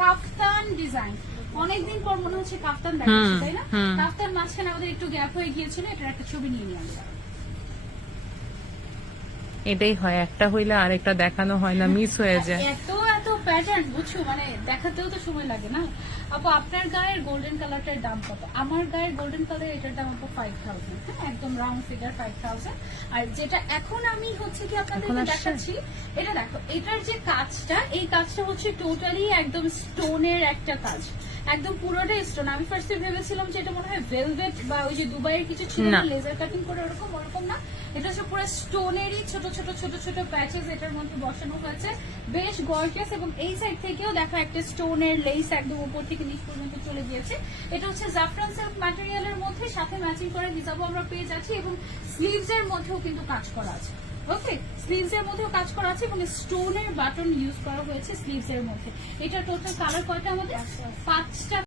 কাফতান design, অনেকদিন পর মনে হচ্ছে কাফতান দেখাচ্ছি, তাই না? কাফতান মাঝখানে আমাদের একটু গ্যাপ হয়ে গিয়েছিল, এটার একটা ছবি নিয়ে নিয়ে আমরা। এটাই হয়, একটা হইলে আরেকটা দেখানো হয় না, মিস হয়ে যায়। এত এত প্যাটার্ন বুঝছো, মানে দেখাতেও তো সময় লাগে না। আপু আপনার গায়ের গোল্ডেন কালারটার দাম কত? আমার গায়ের গোল্ডেন কালার এটার দাম আপু 5000, হ্যাঁ একদম রাউন্ড ফিগার 5000। আর যেটা এখন আমি হচ্ছে কি আপনাদেরকে দেখাচ্ছি, এটা দেখো, এটার যে কাজটা, এই কাজটা হচ্ছে টোটালি একদম স্টোনের একটা কাজ, একদম পুরোটাই স্টোন। আমি ফার্স্টে ভেবেছিলাম যে এটা মনে হয় ভেলভেট বা ওই যে দুবাইয়ের কিছু ছিল না লেজার কাটিং করে ওরকম, ওরকম না, এটা হচ্ছে পুরো স্টোনেরই ছোট ছোট ছোট ছোট প্যাচেস এটার মধ্যে বসানো হয়েছে, বেশ গর্জিয়াস। এবং এই সাইড থেকেও দেখো একটা স্টোনের লেস একদম উপর থেকে নিচ পর্যন্ত চলে গিয়েছে। এটা হচ্ছে জাফরান সিল্ক ম্যাটেরিয়ালের মধ্যে, সাথে ম্যাচিং করে হিজাবও আমরা পেয়ে যাচ্ছি, এবং স্লিভস এর মধ্যেও কিন্তু কাজ করা আছে। ওকে, স্লিভস এর মধ্যেও কাজ করা আছে এবং স্টোনের বাটন ইউজ করা হয়েছে স্লিভস এর মধ্যে। এটা টোটাল কালার কয়টা আমাদের? 5টা